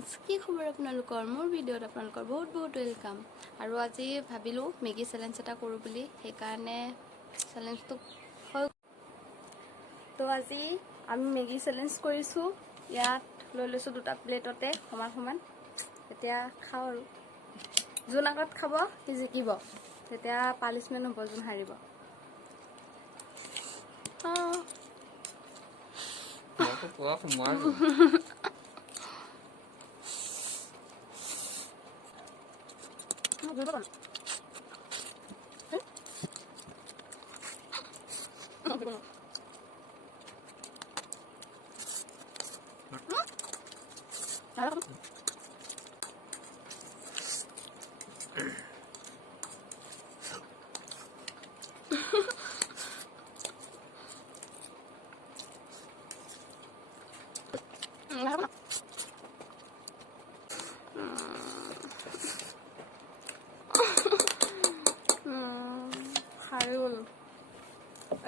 Friends की खबर आपनालोकर मोर भिडिओत आपनालोकर बहुत बहुत वेलकाम और आज भाविलो मेगी चैलेंज एटा करूँ बुली हेकारणे चैलेंजटो तो आज आमी मेगी चैलेंज करिसु यात লৈ লৈছো দুটা প্লেটতে সমান সমান এতিয়া খাও আৰু যোন আগত খাব সি জিকিব তেতিয়া পানিশমেন্ট হ'ব যোন হাৰিব Aku pulang semua.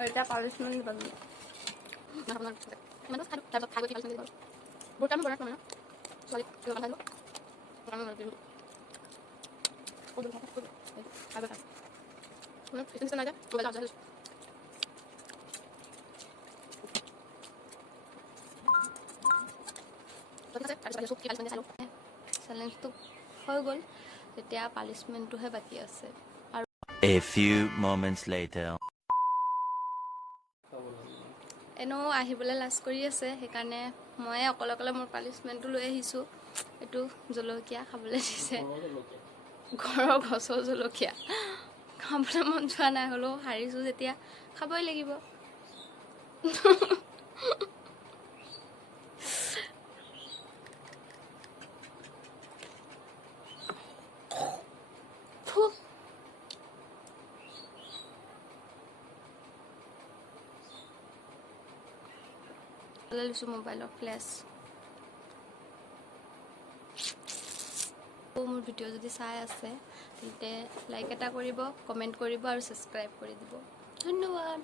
এটা পানিশমেন্ট দিবা না আপনার মানে তারপর খাইবো কি পানিশমেন্ট দিবা বোটা আমি বড় না সরি কেউ বানালো আমি না দিই ওদের কথা কই খাবে না মানে ইনস্টান্ট না যা ওটা যা चैलेंज तो हो गल তেতিয়া পানিশমেন্টটোহে বাকি আছে আৰু A few moments later এনো আহিবলে লাজ কৰি আছে হেকাৰণে মই অকলে অকলে মোৰ পানিশমেন্টটো লৈ আহিছো এটো জলকীয়া খাবলৈ দিছে ঘৰৰ গছৰ জলকীয়া খাবলৈ মন যোৱা নাই হলো হাৰিছো যেতিয়া খাবই লাগিব লৈছো মোবাইলৰ ফ্লেশ মোৰ ভিডিও যদি চাই আছে তেন্তে লাইক এটা কৰিব কমেন্ট কৰিব আৰু সাবস্ক্ৰাইব কৰি দিব ধন্যবাদ।